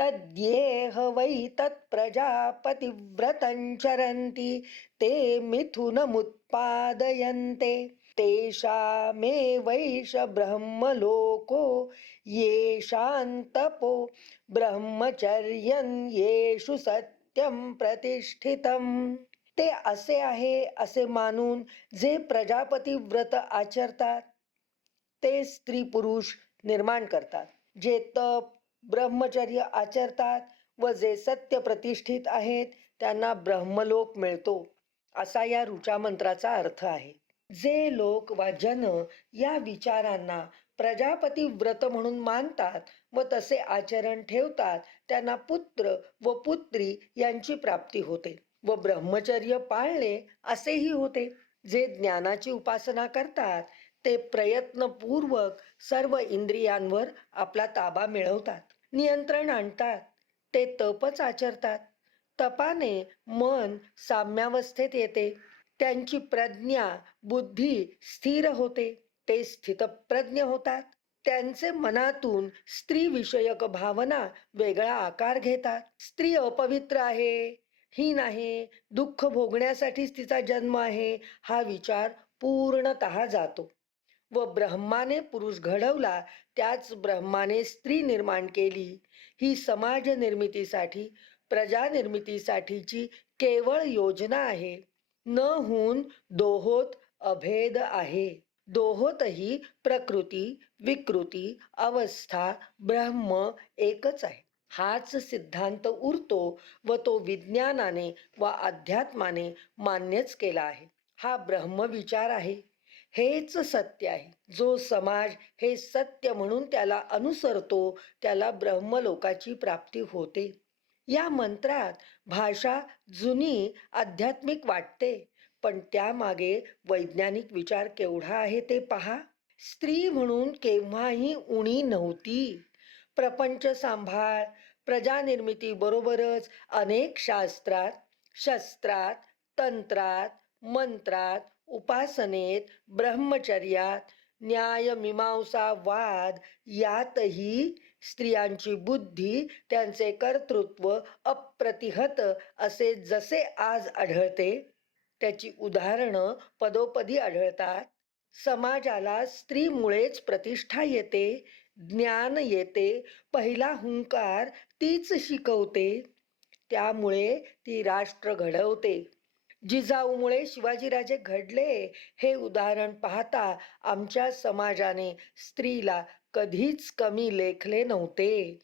तद्येह वै तत्प्रजापतिव्रतं चरन्ति ते मिथुनमुत्पादयन्ते तेषामेवैष ब्रह्मलोको येषान्तपो ब्रह्मचर्यं येषु सत्यं प्रतिष्ठितम्. ते असे आहे असे मानून जे प्रजापती व्रत आचरतात ते स्त्री पुरुष निर्माण करतात, जे तप ब्रह्मचर्य आचरतात व जे सत्य प्रतिष्ठित आहेत त्यांना ब्रह्मलोक मिळतो, असा या ऋचा मंत्राचा अर्थ आहे. जे लोक वा जन या विचारांना प्रजापती व्रत म्हणून मानतात व तसे आचरण ठेवतात त्यांना पुत्र व पुत्री यांची प्राप्ती होते व ब्रह्मचर्य पाळणे असेही होते. जे ज्ञानाची उपासना करतात ते प्रयत्नपूर्वक सर्व इंद्रियांवर आपला ताबा मिळवतात, नियंत्रण आणतात. ते तपच आचरतात. तपाने मन साम्यावस्थेत येते, त्यांची प्रज्ञा बुद्धी स्थिर होते, ते स्थितप्रज्ञ होतात. त्यांचे मनातून स्त्री विषयक भावना वेगळा आकार घेतात. स्त्री अपवित्र आहे, हीन आहे, दुःख भोगण्यासाठीच तिचा जन्म आहे, हा विचार पूर्णतः जातो व ब्रह्माने पुरुष घडवला त्याच ब्रह्माने स्त्री निर्माण केली ही समाज निर्मितीसाठी प्रजा निर्मितीसाठीची केवळ योजना आहे. न होऊन दोहोत अभेद आहे. दोहोतही प्रकृती विकृती अवस्था ब्रह्म एकच आहे. हाच सिद्धांत उरतो व तो विज्ञानाने व अध्यात्माने मान्यच केला आहे. हा ब्रह्मविचार आहे, हेच सत्य आहे. जो समाज हे सत्य म्हणून त्याला अनुसरतो त्याला ब्रह्मलोकाची प्राप्ती होते. या मंत्रात भाषा जुनी आध्यात्मिक वाटते, पण त्यामागे वैज्ञानिक विचार केवढा आहे ते पहा. स्त्री म्हणून केव्हाही उणी नव्हती. प्रपंच सांभाळ प्रजानिर्मिती बरोबरच अनेक शास्त्रात शस्त्रात तंत्रात मंत्रात उपासनेत ब्रह्मचर्यात न्यायमीमांसा वाद यातही स्त्रियांची बुद्धी त्यांचे कर्तृत्व अप्रतिहत असे जसे आज आढळते त्याची उदाहरणं पदोपदी आढळतात. समाजाला स्त्रीमुळेच प्रतिष्ठा येते, ज्ञान येते, पहिला हुंकार तीच शिकवते, त्यामुळे ती राष्ट्र घडवते. जिजाऊमुळे शिवाजीराजे घडले हे उदाहरण पाहता आमच्या समाजाने स्त्रीला कधीच कमी लेखले नव्हते.